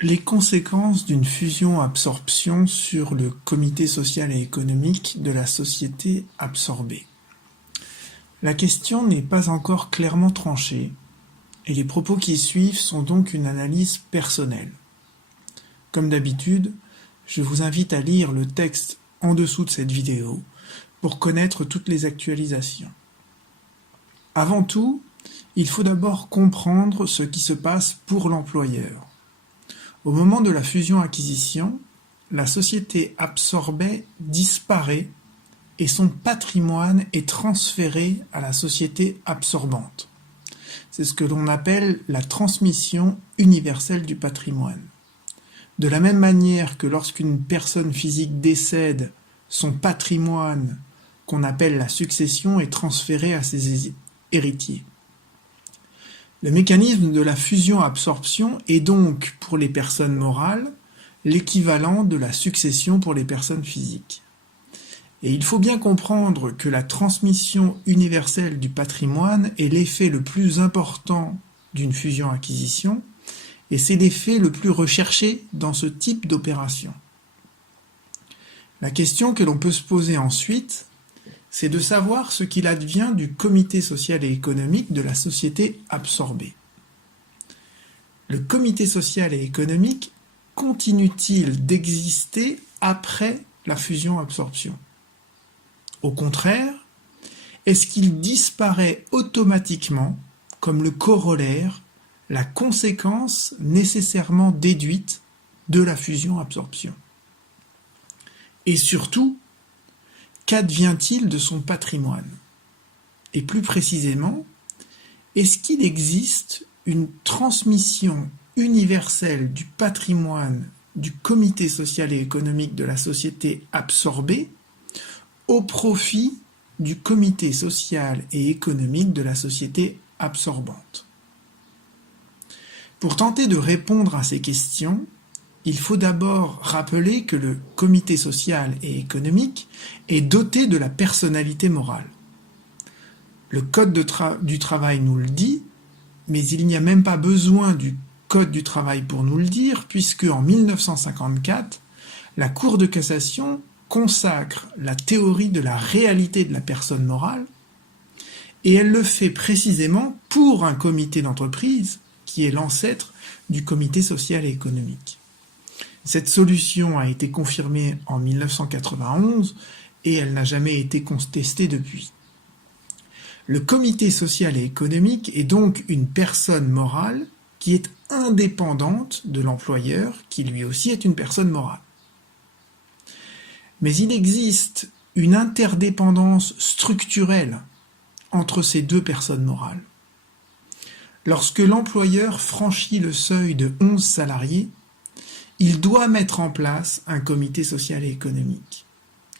Les conséquences d'une fusion-absorption sur le comité social et économique de la société absorbée. La question n'est pas encore clairement tranchée, et les propos qui suivent sont donc une analyse personnelle. Comme d'habitude, je vous invite à lire le texte en dessous de cette vidéo pour connaître toutes les actualisations. Avant tout, il faut d'abord comprendre ce qui se passe pour l'employeur. Au moment de la fusion-acquisition, la société absorbée disparaît et son patrimoine est transféré à la société absorbante. C'est ce que l'on appelle la transmission universelle du patrimoine. De la même manière que lorsqu'une personne physique décède, son patrimoine, qu'on appelle la succession, est transféré à ses héritiers. Le mécanisme de la fusion-absorption est donc, pour les personnes morales, l'équivalent de la succession pour les personnes physiques. Et il faut bien comprendre que la transmission universelle du patrimoine est l'effet le plus important d'une fusion-acquisition, et c'est l'effet le plus recherché dans ce type d'opération. La question que l'on peut se poser ensuite, c'est de savoir ce qu'il advient du comité social et économique de la société absorbée. Le comité social et économique continue-t-il d'exister après la fusion-absorption? Au contraire, est-ce qu'il disparaît automatiquement comme le corollaire, la conséquence nécessairement déduite de la fusion-absorption? Et surtout, qu'advient-il de son patrimoine? Et plus précisément, est-ce qu'il existe une transmission universelle du patrimoine du comité social et économique de la société absorbée au profit du comité social et économique de la société absorbante? Pour tenter de répondre à ces questions, il faut d'abord rappeler que le comité social et économique est doté de la personnalité morale. Le Code du travail nous le dit, mais il n'y a même pas besoin du Code du travail pour nous le dire, puisque en 1954, la Cour de cassation consacre la théorie de la réalité de la personne morale, et elle le fait précisément pour un comité d'entreprise qui est l'ancêtre du comité social et économique. Cette solution a été confirmée en 1991 et elle n'a jamais été contestée depuis. Le comité social et économique est donc une personne morale qui est indépendante de l'employeur, qui lui aussi est une personne morale. Mais il existe une interdépendance structurelle entre ces deux personnes morales. Lorsque l'employeur franchit le seuil de 11 salariés, il doit mettre en place un comité social et économique.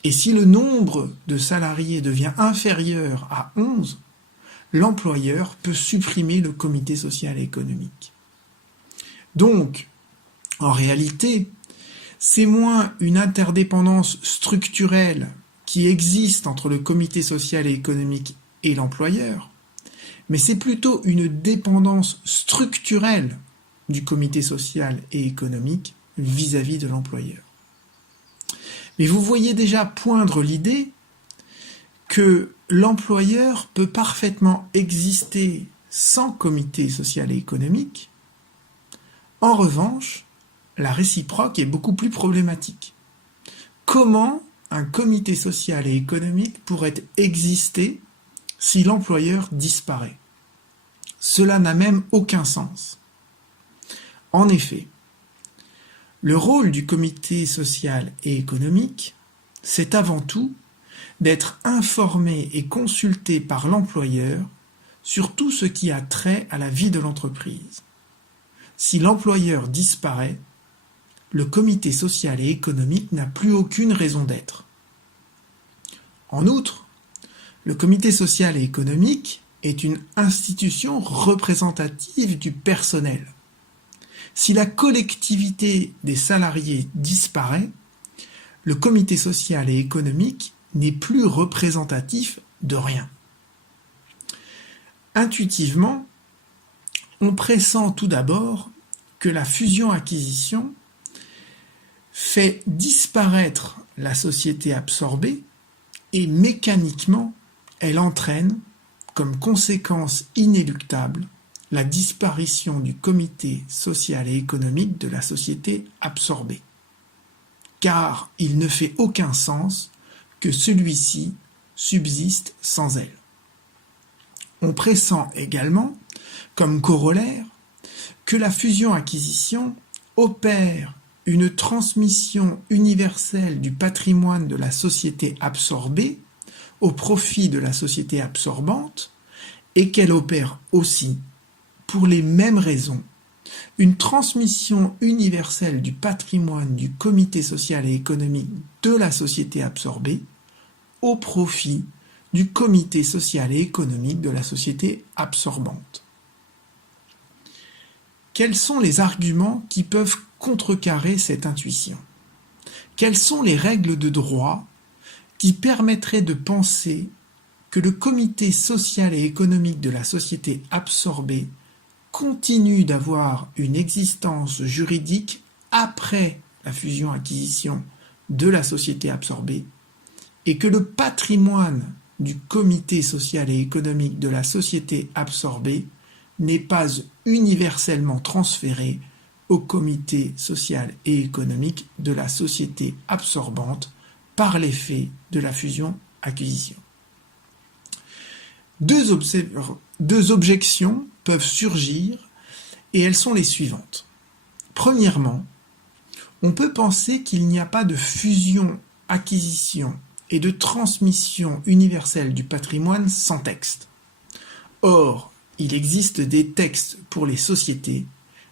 Et si le nombre de salariés devient inférieur à 11, l'employeur peut supprimer le comité social et économique. Donc, en réalité, c'est moins une interdépendance structurelle qui existe entre le comité social et économique et l'employeur, mais c'est plutôt une dépendance structurelle du comité social et économique vis-à-vis de l'employeur. Mais vous voyez déjà poindre l'idée que l'employeur peut parfaitement exister sans comité social et économique. En revanche, la réciproque est beaucoup plus problématique. Comment un comité social et économique pourrait exister si l'employeur disparaît? Cela n'a même aucun sens. En effet, le rôle du comité social et économique, c'est avant tout d'être informé et consulté par l'employeur sur tout ce qui a trait à la vie de l'entreprise. Si l'employeur disparaît, le comité social et économique n'a plus aucune raison d'être. En outre, le comité social et économique est une institution représentative du personnel. Si la collectivité des salariés disparaît, le comité social et économique n'est plus représentatif de rien. Intuitivement, on pressent tout d'abord que la fusion-acquisition fait disparaître la société absorbée et mécaniquement, elle entraîne, comme conséquence inéluctable, la disparition du comité social et économique de la société absorbée. Car il ne fait aucun sens que celui-ci subsiste sans elle. On pressent également, comme corollaire, que la fusion-acquisition opère une transmission universelle du patrimoine de la société absorbée au profit de la société absorbante et qu'elle opère aussi, pour les mêmes raisons, une transmission universelle du patrimoine du comité social et économique de la société absorbée au profit du comité social et économique de la société absorbante. Quels sont les arguments qui peuvent contrecarrer cette intuition? Quelles sont les règles de droit qui permettraient de penser que le comité social et économique de la société absorbée continue d'avoir une existence juridique après la fusion-acquisition de la société absorbée et que le patrimoine du comité social et économique de la société absorbée n'est pas universellement transféré au comité social et économique de la société absorbante par l'effet de la fusion-acquisition. Deux objections peuvent surgir et elles sont les suivantes. Premièrement, on peut penser qu'il n'y a pas de fusion-acquisition et de transmission universelle du patrimoine sans texte. Or, il existe des textes pour les sociétés,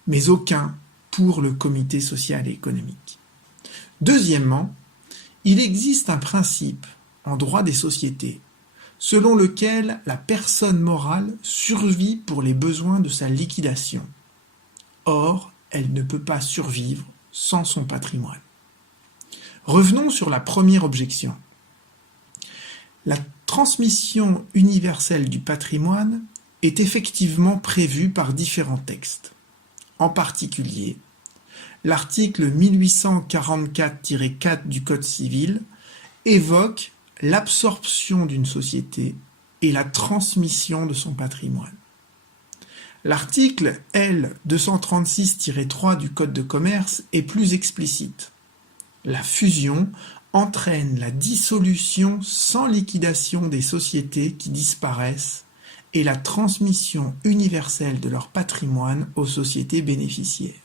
mais aucun pour le comité social et économique. Deuxièmement, il existe un principe en droit des sociétés selon lequel la personne morale survit pour les besoins de sa liquidation. Or, elle ne peut pas survivre sans son patrimoine. Revenons sur la première objection. La transmission universelle du patrimoine est effectivement prévue par différents textes. En particulier, l'article 1844-4 du Code civil évoque l'absorption d'une société et la transmission de son patrimoine. L'article L. 236-3 du Code de commerce est plus explicite. La fusion entraîne la dissolution sans liquidation des sociétés qui disparaissent et la transmission universelle de leur patrimoine aux sociétés bénéficiaires.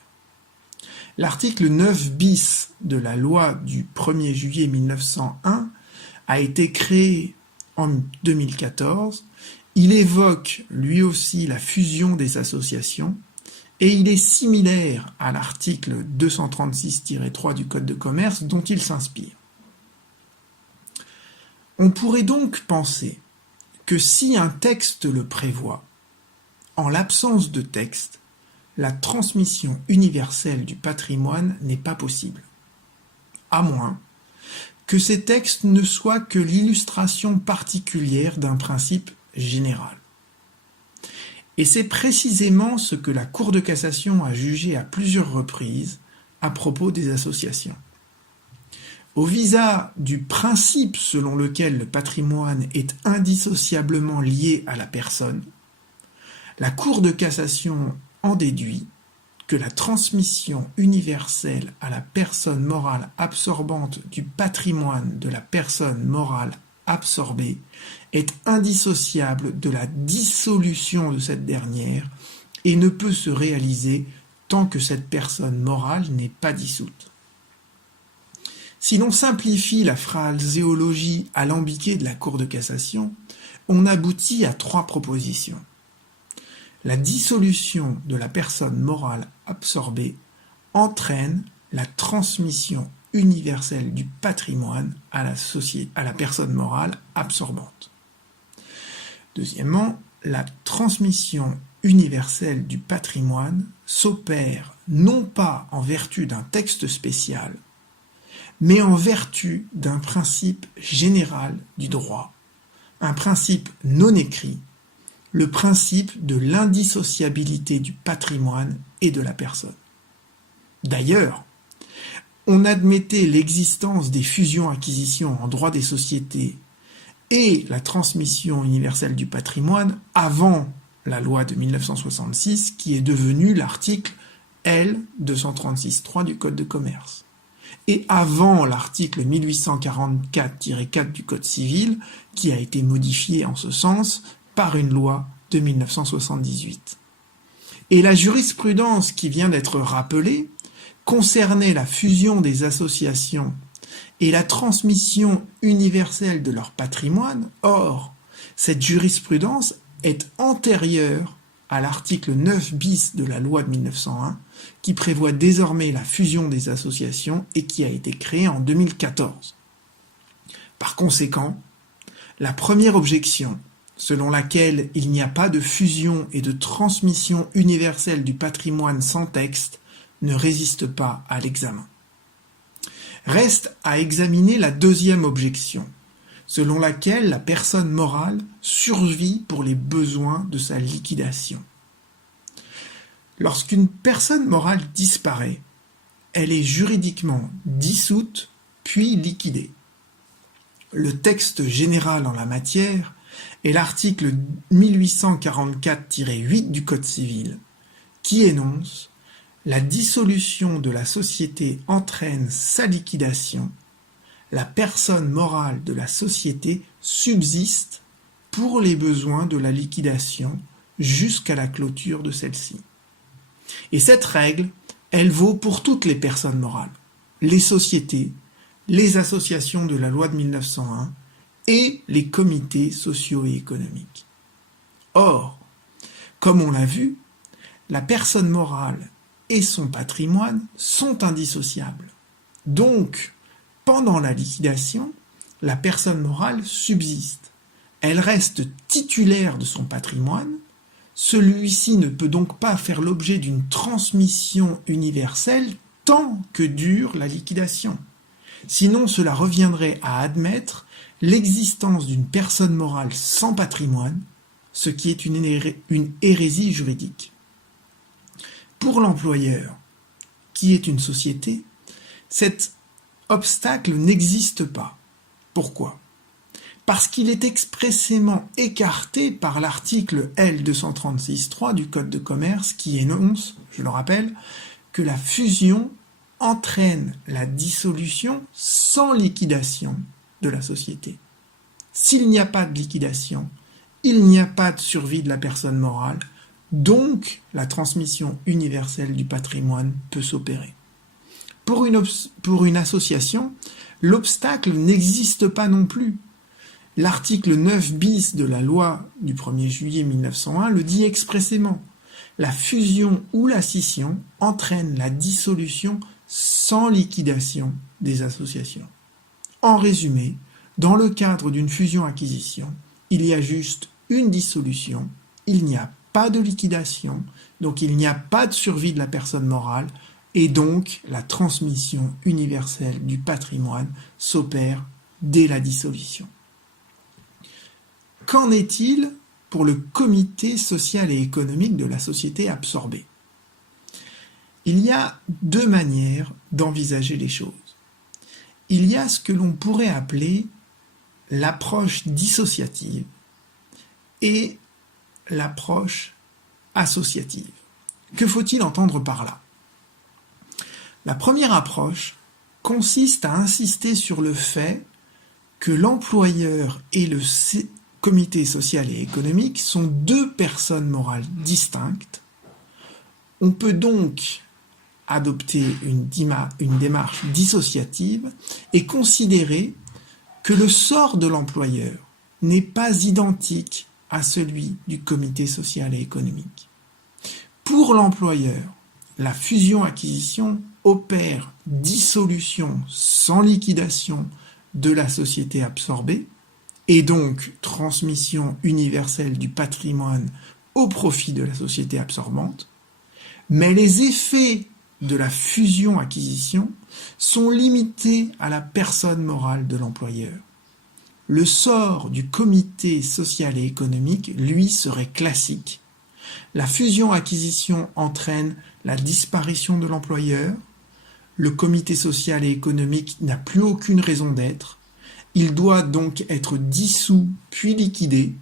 L'article 9 bis de la loi du 1er juillet 1901 a été créé en 2014. Il évoque lui aussi la fusion des associations et il est similaire à l'article 236-3 du Code de commerce dont il s'inspire. On pourrait donc penser que si un texte le prévoit, en l'absence de texte, la transmission universelle du patrimoine n'est pas possible, à moins que ces textes ne soient que l'illustration particulière d'un principe général. Et c'est précisément ce que la Cour de cassation a jugé à plusieurs reprises à propos des associations. Au visa du principe selon lequel le patrimoine est indissociablement lié à la personne, la Cour de cassation en déduit que la transmission universelle à la personne morale absorbante du patrimoine de la personne morale absorbée est indissociable de la dissolution de cette dernière et ne peut se réaliser tant que cette personne morale n'est pas dissoute. Si l'on simplifie la phraséologie alambiquée de la Cour de cassation, on aboutit à 3 propositions. La dissolution de la personne morale absorbée entraîne la transmission universelle du patrimoine à la personne morale absorbante. Deuxièmement, la transmission universelle du patrimoine s'opère non pas en vertu d'un texte spécial, mais en vertu d'un principe général du droit, un principe non écrit, le principe de l'indissociabilité du patrimoine et de la personne. D'ailleurs, on admettait l'existence des fusions-acquisitions en droit des sociétés et la transmission universelle du patrimoine avant la loi de 1966 qui est devenue l'article L. 236-3 du Code de commerce et avant l'article 1844-4 du Code civil qui a été modifié en ce sens par une loi de 1978. Et la jurisprudence qui vient d'être rappelée concernait la fusion des associations et la transmission universelle de leur patrimoine. Or, cette jurisprudence est antérieure à l'article 9 bis de la loi de 1901 qui prévoit désormais la fusion des associations et qui a été créée en 2014. Par conséquent, la première objection, selon laquelle il n'y a pas de fusion et de transmission universelle du patrimoine sans texte, ne résiste pas à l'examen. Reste à examiner la deuxième objection, selon laquelle la personne morale survit pour les besoins de sa liquidation. Lorsqu'une personne morale disparaît, elle est juridiquement dissoute puis liquidée. Le texte général en la matière est l'article 1844-8 du Code civil, qui énonce la dissolution de la société entraîne sa liquidation, la personne morale de la société subsiste pour les besoins de la liquidation jusqu'à la clôture de celle-ci. Et cette règle, elle vaut pour toutes les personnes morales, les sociétés, les associations de la loi de 1901 et les comités sociaux et économiques. Or, comme on l'a vu, la personne morale et son patrimoine sont indissociables. Donc, pendant la liquidation, la personne morale subsiste. Elle reste titulaire de son patrimoine. Celui-ci ne peut donc pas faire l'objet d'une transmission universelle tant que dure la liquidation. Sinon, cela reviendrait à admettre l'existence d'une personne morale sans patrimoine, ce qui est une hérésie juridique. Pour l'employeur, qui est une société, cet obstacle n'existe pas. Pourquoi ? Parce qu'il est expressément écarté par l'article L. 236-3 du Code de commerce qui énonce, je le rappelle, que la fusion entraîne la dissolution sans liquidation de la société. S'il n'y a pas de liquidation, il n'y a pas de survie de la personne morale, donc la transmission universelle du patrimoine peut s'opérer. Pour une association, l'obstacle n'existe pas non plus. L'article 9 bis de la loi du 1er juillet 1901 le dit expressément. La fusion ou la scission entraîne la dissolution sans liquidation des associations. En résumé, dans le cadre d'une fusion-acquisition, il y a juste une dissolution, il n'y a pas de liquidation, donc il n'y a pas de survie de la personne morale, et donc la transmission universelle du patrimoine s'opère dès la dissolution. Qu'en est-il pour le comité social et économique de la société absorbée ? Il y a deux manières d'envisager les choses. Il y a ce que l'on pourrait appeler l'approche dissociative et l'approche associative. Que faut-il entendre par là ? La première approche consiste à insister sur le fait que l'employeur et le comité social et économique sont deux personnes morales distinctes. On peut donc adopter une démarche dissociative et considérer que le sort de l'employeur n'est pas identique à celui du comité social et économique. Pour l'employeur, la fusion-acquisition opère dissolution sans liquidation de la société absorbée et donc transmission universelle du patrimoine au profit de la société absorbante, mais les effets de la fusion-acquisition sont limités à la personne morale de l'employeur. Le sort du comité social et économique, lui, serait classique. La fusion-acquisition entraîne la disparition de l'employeur, Le comité social et économique n'a plus aucune raison d'être. Il doit donc être dissous puis liquidé.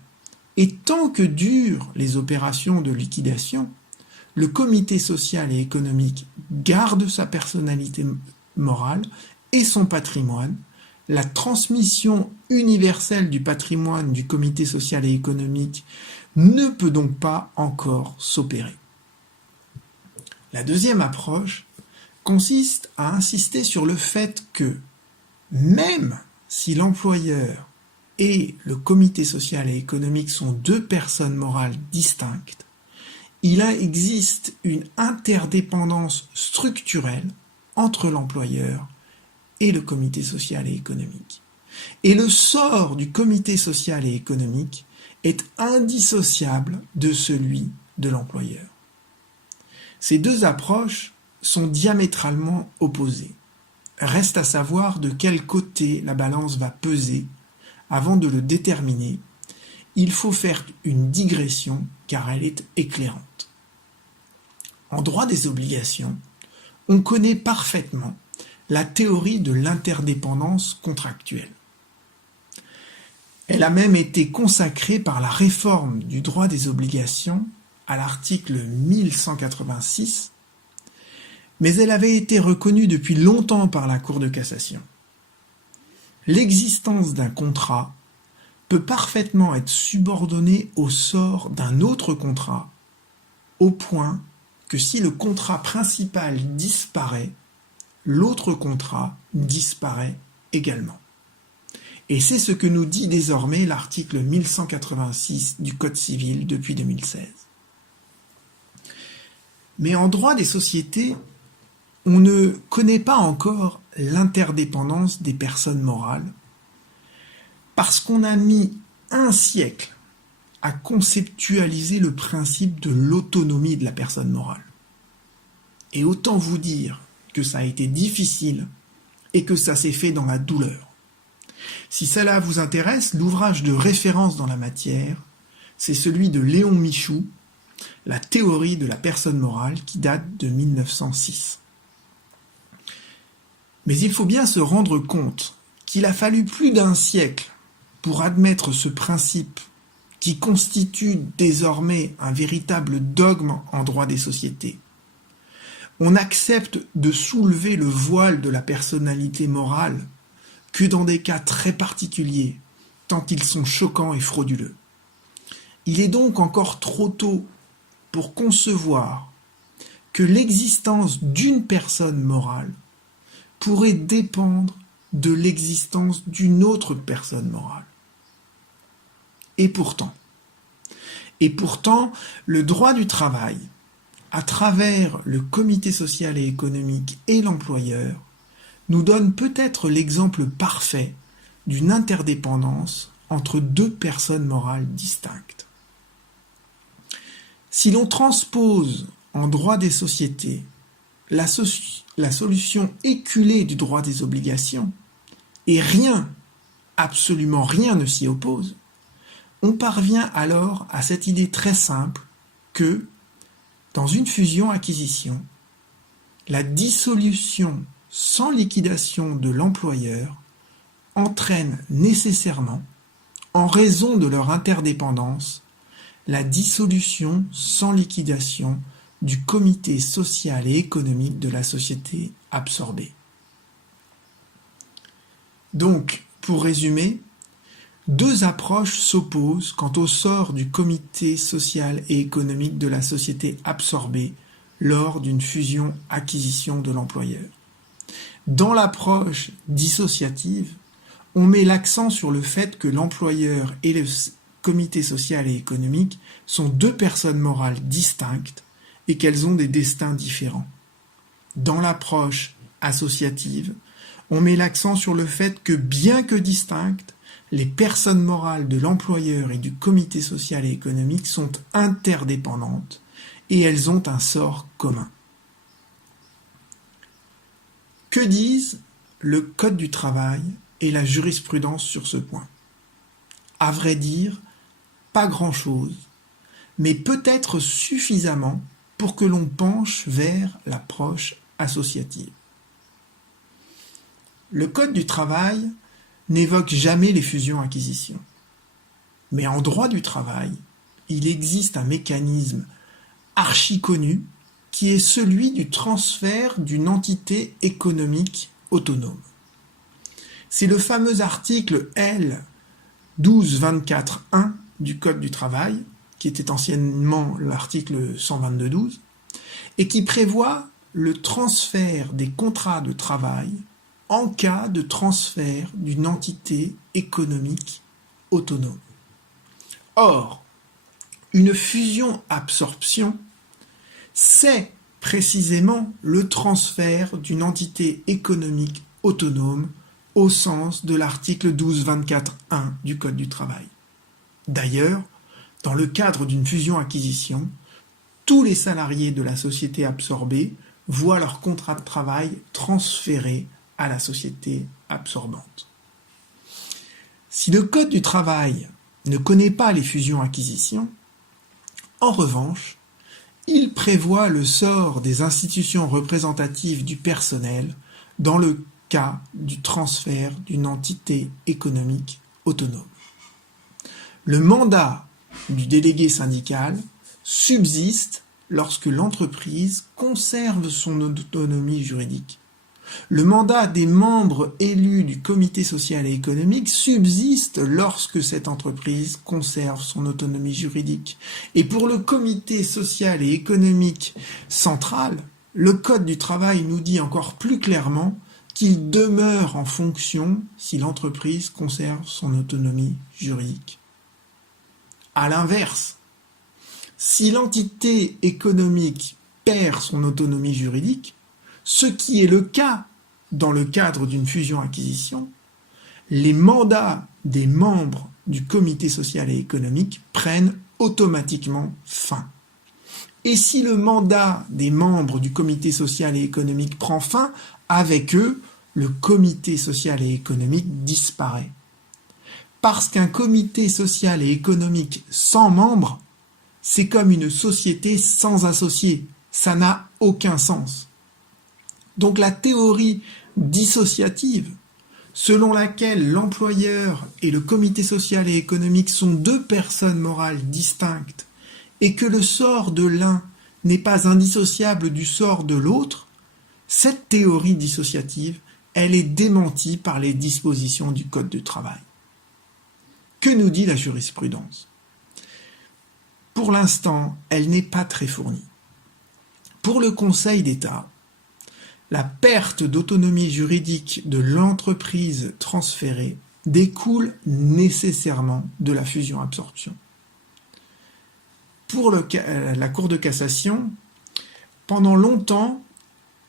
Et tant que durent les opérations de liquidation, le comité social et économique garde sa personnalité morale et son patrimoine. La transmission universelle du patrimoine du comité social et économique ne peut donc pas encore s'opérer. La deuxième approche consiste à insister sur le fait que, même si l'employeur et le comité social et économique sont deux personnes morales distinctes, il existe une interdépendance structurelle entre l'employeur et le comité social et économique. Et le sort du comité social et économique est indissociable de celui de l'employeur. Ces deux approches sont diamétralement opposées. Reste à savoir de quel côté la balance va peser. Avant de le déterminer, il faut faire une digression car elle est éclairante. En droit des obligations, on connaît parfaitement la théorie de l'interdépendance contractuelle. Elle a même été consacrée par la réforme du droit des obligations à l'article 1186, mais elle avait été reconnue depuis longtemps par la Cour de cassation. L'existence d'un contrat peut parfaitement être subordonnée au sort d'un autre contrat, au point que si le contrat principal disparaît, l'autre contrat disparaît également. Et c'est ce que nous dit désormais l'article 1186 du Code civil depuis 2016. Mais en droit des sociétés, on ne connaît pas encore l'interdépendance des personnes morales parce qu'on a mis un siècle à conceptualiser le principe de l'autonomie de la personne morale. Et autant vous dire que ça a été difficile et que ça s'est fait dans la douleur. Si cela vous intéresse, l'ouvrage de référence dans la matière, c'est celui de Léon Michoud, La théorie de la personne morale, qui date de 1906. Mais il faut bien se rendre compte qu'il a fallu plus d'un siècle pour admettre ce principe qui constitue désormais un véritable dogme en droit des sociétés. On accepte de soulever le voile de la personnalité morale que dans des cas très particuliers, tant ils sont choquants et frauduleux. Il est donc encore trop tôt pour concevoir que l'existence d'une personne morale pourrait dépendre de l'existence d'une autre personne morale. Et pourtant, le droit du travail, à travers le comité social et économique et l'employeur, nous donne peut-être l'exemple parfait d'une interdépendance entre deux personnes morales distinctes. Si l'on transpose en droit des sociétés la solution éculée du droit des obligations, et rien, absolument rien ne s'y oppose, on parvient alors à cette idée très simple que, dans une fusion-acquisition, la dissolution sans liquidation de l'employeur entraîne nécessairement, en raison de leur interdépendance, la dissolution sans liquidation du comité social et économique de la société absorbée. Donc, pour résumer, deux approches s'opposent quant au sort du comité social et économique de la société absorbée lors d'une fusion-acquisition de l'employeur. Dans l'approche dissociative, on met l'accent sur le fait que l'employeur et le comité social et économique sont deux personnes morales distinctes et qu'elles ont des destins différents. Dans l'approche associative, on met l'accent sur le fait que, bien que distinctes, les personnes morales de l'employeur et du comité social et économique sont interdépendantes et elles ont un sort commun. Que disent le Code du travail et la jurisprudence sur ce point? À vrai dire, pas grand-chose, mais peut-être suffisamment pour que l'on penche vers l'approche associative. le Code du travail n'évoque jamais les fusions-acquisitions. Mais en droit du travail, il existe un mécanisme archi-connu qui est celui du transfert d'une entité économique autonome. C'est le fameux article L. 1224.1 du Code du travail, qui était anciennement l'article 122.12, et qui prévoit le transfert des contrats de travail en cas de transfert d'une entité économique autonome. Or, une fusion-absorption, c'est précisément le transfert d'une entité économique autonome au sens de l'article 1224.1 du Code du travail. D'ailleurs, dans le cadre d'une fusion-acquisition, tous les salariés de la société absorbée voient leur contrat de travail transféré à la société absorbante. Si le Code du travail ne connaît pas les fusions-acquisitions, en revanche, il prévoit le sort des institutions représentatives du personnel dans le cas du transfert d'une entité économique autonome. Le mandat du délégué syndical subsiste lorsque l'entreprise conserve son autonomie juridique. Le mandat des membres élus du comité social et économique subsiste lorsque cette entreprise conserve son autonomie juridique. Et pour le comité social et économique central, le Code du travail nous dit encore plus clairement qu'il demeure en fonction si l'entreprise conserve son autonomie juridique. À l'inverse, si l'entité économique perd son autonomie juridique, ce qui est le cas dans le cadre d'une fusion-acquisition, les mandats des membres du comité social et économique prennent automatiquement fin. Et si le mandat des membres du comité social et économique prend fin, avec eux, le comité social et économique disparaît. Parce qu'un comité social et économique sans membres, c'est comme une société sans associés. Ça n'a aucun sens. Donc la théorie dissociative, selon laquelle l'employeur et le comité social et économique sont deux personnes morales distinctes et que le sort de l'un n'est pas indissociable du sort de l'autre, cette théorie dissociative, elle est démentie par les dispositions du Code du travail. Que nous dit la jurisprudence ? Pour l'instant, elle n'est pas très fournie. Pour le Conseil d'État, la perte d'autonomie juridique de l'entreprise transférée découle nécessairement de la fusion-absorption. Pour la Cour de cassation, pendant longtemps,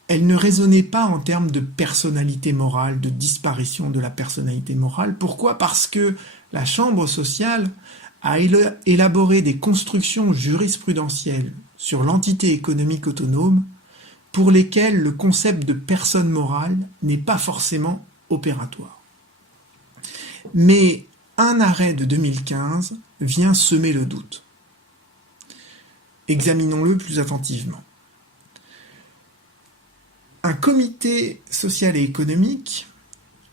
elle ne raisonnait pas en termes de personnalité morale, de disparition de la personnalité morale. Pourquoi ? Parce que la Chambre sociale a élaboré des constructions jurisprudentielles sur l'entité économique autonome pour lesquelles le concept de personne morale n'est pas forcément opératoire. Mais un arrêt de 2015 vient semer le doute. Examinons-le plus attentivement. Un comité social et économique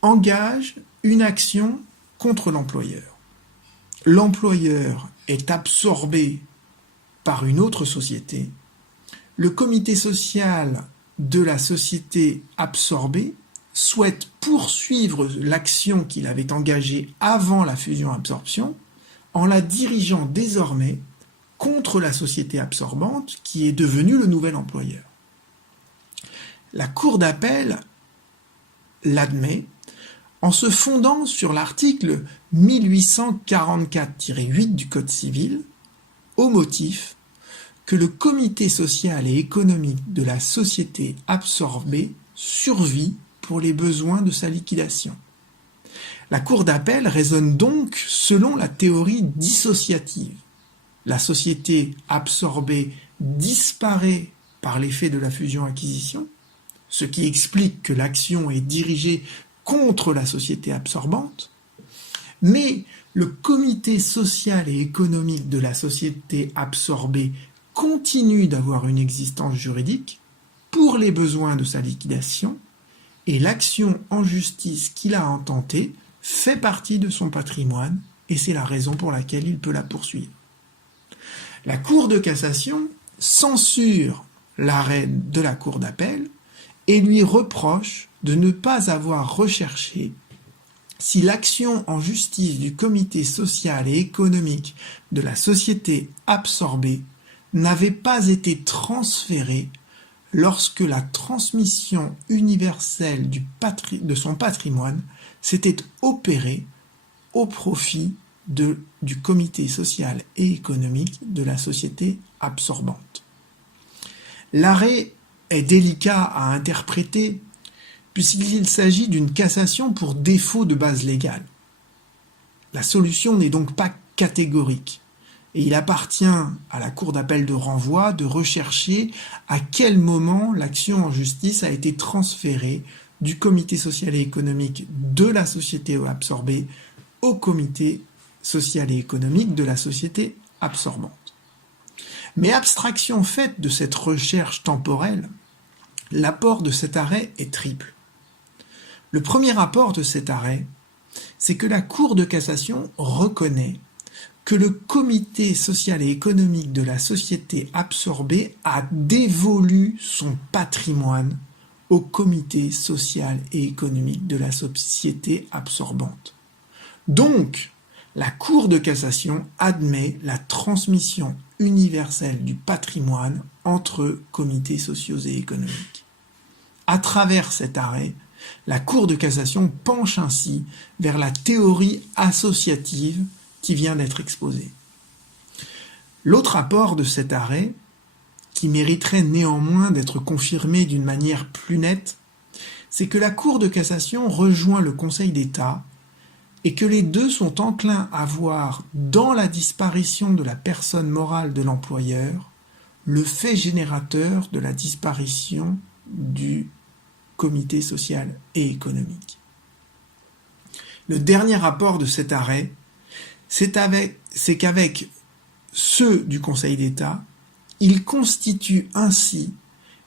engage une action contre l'employeur. L'employeur est absorbé par une autre société. Le comité social de la société absorbée souhaite poursuivre l'action qu'il avait engagée avant la fusion-absorption en la dirigeant désormais contre la société absorbante qui est devenue le nouvel employeur. La Cour d'appel l'admet en se fondant sur l'article 1844-8 du Code civil au motif que le comité social et économique de la société absorbée survit pour les besoins de sa liquidation. La Cour d'appel raisonne donc selon la théorie dissociative. La société absorbée disparaît par l'effet de la fusion-acquisition, ce qui explique que l'action est dirigée contre la société absorbante, mais le comité social et économique de la société absorbée continue d'avoir une existence juridique pour les besoins de sa liquidation et l'action en justice qu'il a intentée fait partie de son patrimoine et c'est la raison pour laquelle il peut la poursuivre. La Cour de cassation censure l'arrêt de la Cour d'appel et lui reproche de ne pas avoir recherché si l'action en justice du comité social et économique de la société absorbée n'avait pas été transférée lorsque la transmission universelle de son patrimoine s'était opérée au profit du comité social et économique de la société absorbante. L'arrêt est délicat à interpréter puisqu'il s'agit d'une cassation pour défaut de base légale. La solution n'est donc pas catégorique et il appartient à la Cour d'appel de renvoi de rechercher à quel moment l'action en justice a été transférée du comité social et économique de la société absorbée au comité social et économique de la société absorbante. Mais abstraction faite de cette recherche temporelle, l'apport de cet arrêt est triple. Le premier apport de cet arrêt, c'est que la Cour de cassation reconnaît que le comité social et économique de la société absorbée a dévolu son patrimoine au comité social et économique de la société absorbante. Donc, la Cour de cassation admet la transmission universelle du patrimoine entre comités sociaux et économiques. À travers cet arrêt, la Cour de cassation penche ainsi vers la théorie associative qui vient d'être exposée. L'autre apport de cet arrêt, qui mériterait néanmoins d'être confirmé d'une manière plus nette, c'est que la Cour de cassation rejoint le Conseil d'État et que les deux sont enclins à voir dans la disparition de la personne morale de l'employeur le fait générateur de la disparition du comité social et économique. Le dernier rapport de cet arrêt, c'est qu'avec ceux du Conseil d'État, il constitue ainsi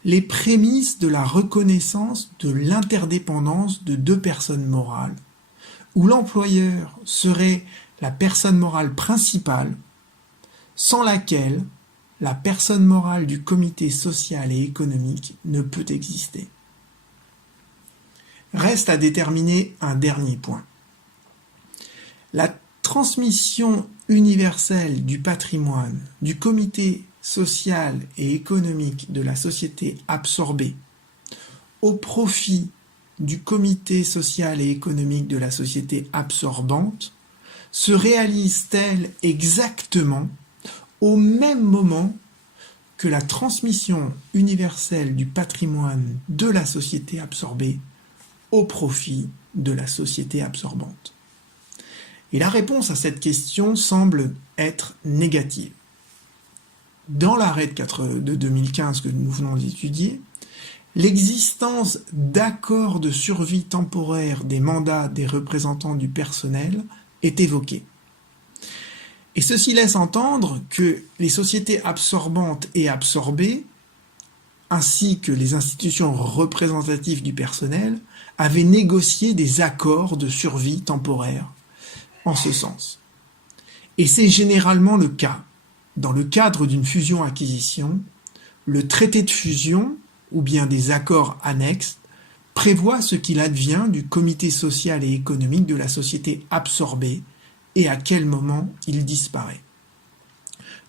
les prémices de la reconnaissance de l'interdépendance de deux personnes morales, où l'employeur serait la personne morale principale, sans laquelle la personne morale du comité social et économique ne peut exister. Reste à déterminer un dernier point. La transmission universelle du patrimoine du comité social et économique de la société absorbée au profit du comité social et économique de la société absorbante se réalise-t-elle exactement au même moment que la transmission universelle du patrimoine de la société absorbée au profit de la société absorbante? Et la réponse à cette question semble être négative. Dans l'arrêt de 2015 que nous venons d'étudier, l'existence d'accords de survie temporaire des mandats des représentants du personnel est évoquée. Et ceci laisse entendre que les sociétés absorbantes et absorbées, ainsi que les institutions représentatives du personnel, avaient négocié des accords de survie temporaire en ce sens. Et c'est généralement le cas. Dans le cadre d'une fusion-acquisition, le traité de fusion, ou bien des accords annexes, prévoit ce qu'il advient du comité social et économique de la société absorbée et à quel moment il disparaît.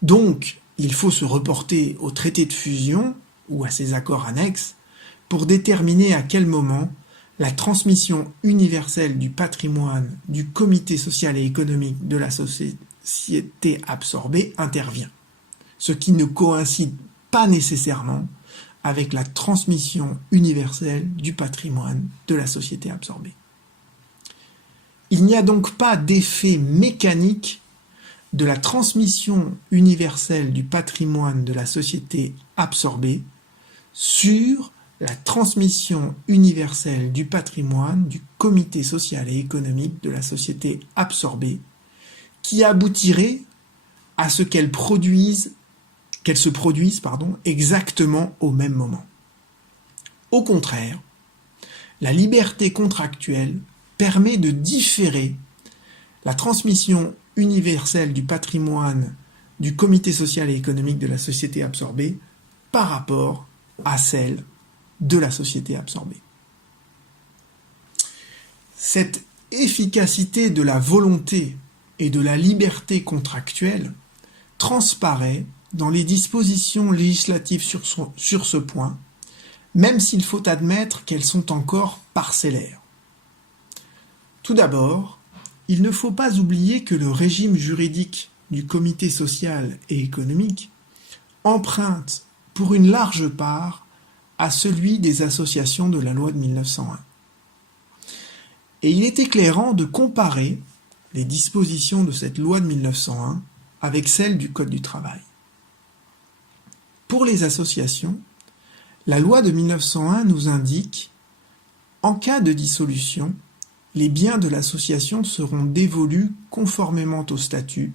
Donc, il faut se reporter au traité de fusion ou à ses accords annexes pour déterminer à quel moment la transmission universelle du patrimoine du comité social et économique de la société absorbée intervient, ce qui ne coïncide pas nécessairement avec la transmission universelle du patrimoine de la société absorbée. Il n'y a donc pas d'effet mécanique de la transmission universelle du patrimoine de la société absorbée sur la transmission universelle du patrimoine du comité social et économique de la société absorbée, qui aboutirait à ce qu'elle se produise exactement au même moment. Au contraire, la liberté contractuelle permet de différer la transmission universelle du patrimoine du comité social et économique de la société absorbée par rapport à celle de la société absorbée. Cette efficacité de la volonté et de la liberté contractuelle transparaît dans les dispositions législatives sur ce point, même s'il faut admettre qu'elles sont encore parcellaires. Tout d'abord, il ne faut pas oublier que le régime juridique du comité social et économique emprunte pour une large part à celui des associations de la loi de 1901. Et il est éclairant de comparer les dispositions de cette loi de 1901 avec celles du Code du travail. Pour les associations, la loi de 1901 nous indique « En cas de dissolution, les biens de l'association seront dévolus conformément au statut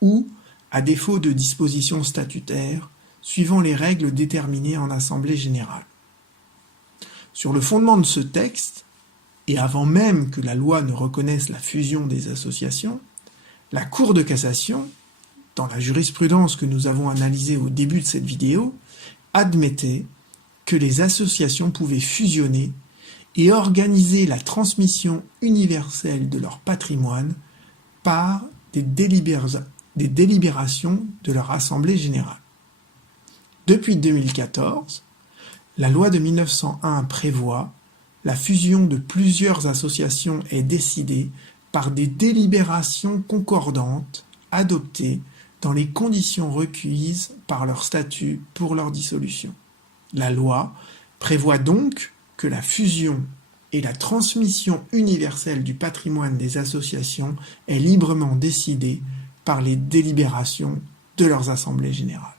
ou, à défaut de dispositions statutaires, suivant les règles déterminées en assemblée générale. » Sur le fondement de ce texte, et avant même que la loi ne reconnaisse la fusion des associations, la Cour de cassation, dans la jurisprudence que nous avons analysée au début de cette vidéo, admettait que les associations pouvaient fusionner et organiser la transmission universelle de leur patrimoine par des délibérations de leur assemblée générale. Depuis 2014, la loi de 1901 prévoit la fusion de plusieurs associations est décidée par des délibérations concordantes adoptées dans les conditions requises par leur statut pour leur dissolution. La loi prévoit donc que la fusion et la transmission universelle du patrimoine des associations est librement décidée par les délibérations de leurs assemblées générales.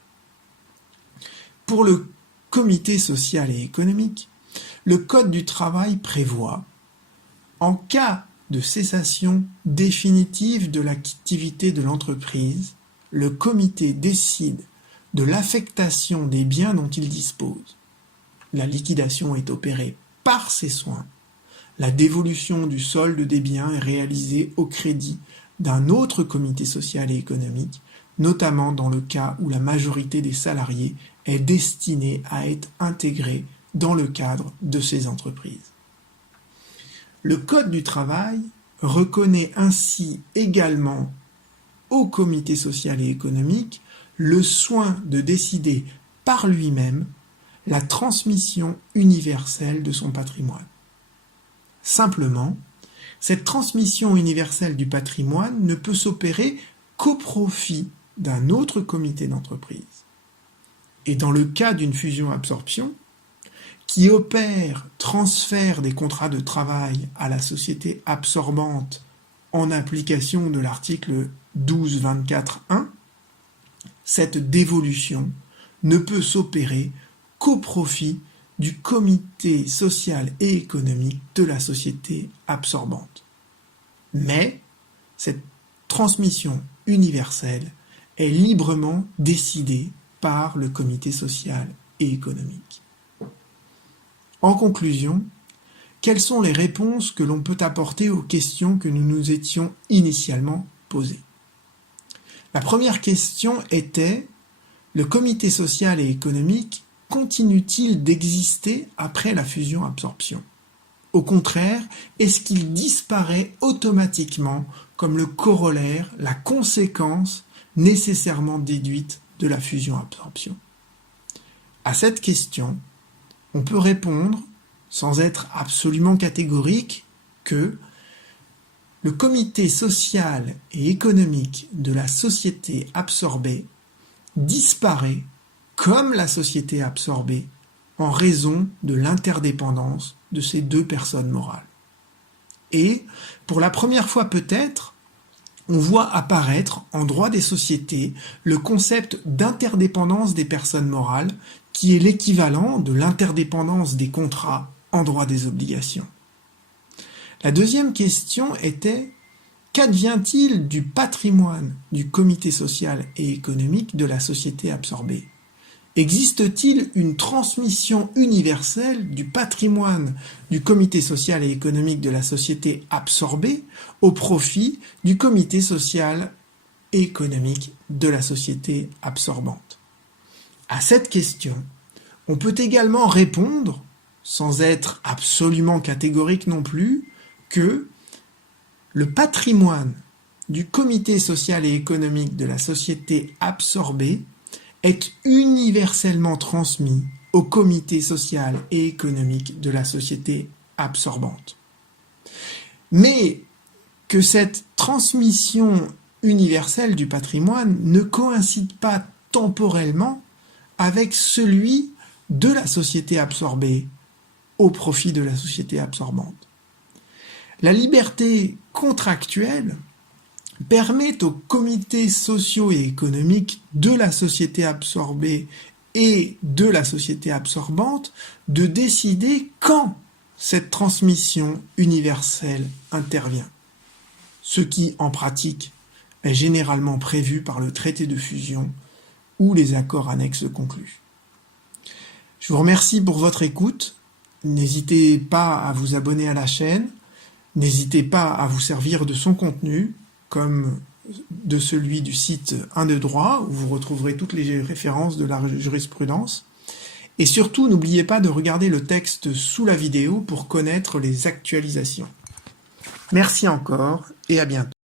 Pour le comité social et économique, le Code du travail prévoit, en cas de cessation définitive de l'activité de l'entreprise, le comité décide de l'affectation des biens dont il dispose. La liquidation est opérée par ses soins. La dévolution du solde des biens est réalisée au crédit d'un autre comité social et économique, notamment dans le cas où la majorité des salariés est destinée à être intégrée dans le cadre de ces entreprises. Le Code du travail reconnaît ainsi également au comité social et économique le soin de décider par lui-même la transmission universelle de son patrimoine. Simplement, cette transmission universelle du patrimoine ne peut s'opérer qu'au profit d'un autre comité d'entreprise. Et dans le cas d'une fusion-absorption, qui opère transfert des contrats de travail à la société absorbante en application de l'article 1224.1, cette dévolution ne peut s'opérer qu'au profit du comité social et économique de la société absorbante. Mais cette transmission universelle est librement décidée par le comité social et économique. En conclusion, quelles sont les réponses que l'on peut apporter aux questions que nous nous étions initialement posées? La première question était: le comité social et économique continue-t-il d'exister après la fusion-absorption? Au contraire, est-ce qu'il disparaît automatiquement comme le corollaire, la conséquence nécessairement déduite de la fusion-absorption? À cette question, on peut répondre, sans être absolument catégorique, que le comité social et économique de la société absorbée disparaît comme la société absorbée en raison de l'interdépendance de ces deux personnes morales. Et, pour la première fois peut-être, on voit apparaître en droit des sociétés le concept d'interdépendance des personnes morales qui est l'équivalent de l'interdépendance des contrats en droit des obligations. La deuxième question était: qu'advient-il du patrimoine du comité social et économique de la société absorbée? Existe-t-il une transmission universelle du patrimoine du comité social et économique de la société absorbée au profit du comité social et économique de la société absorbante? À cette question, on peut également répondre, sans être absolument catégorique non plus, que le patrimoine du comité social et économique de la société absorbée est universellement transmis au comité social et économique de la société absorbante. Mais que cette transmission universelle du patrimoine ne coïncide pas temporellement avec celui de la société absorbée au profit de la société absorbante. La liberté contractuelle permet aux comités sociaux et économiques de la société absorbée et de la société absorbante de décider quand cette transmission universelle intervient, ce qui, en pratique, est généralement prévu par le traité de fusion ou les accords annexes conclus. Je vous remercie pour votre écoute. N'hésitez pas à vous abonner à la chaîne. N'hésitez pas à vous servir de son contenu, comme de celui du site 1 de droit, où vous retrouverez toutes les références de la jurisprudence. Et surtout, n'oubliez pas de regarder le texte sous la vidéo pour connaître les actualisations. Merci encore et à bientôt.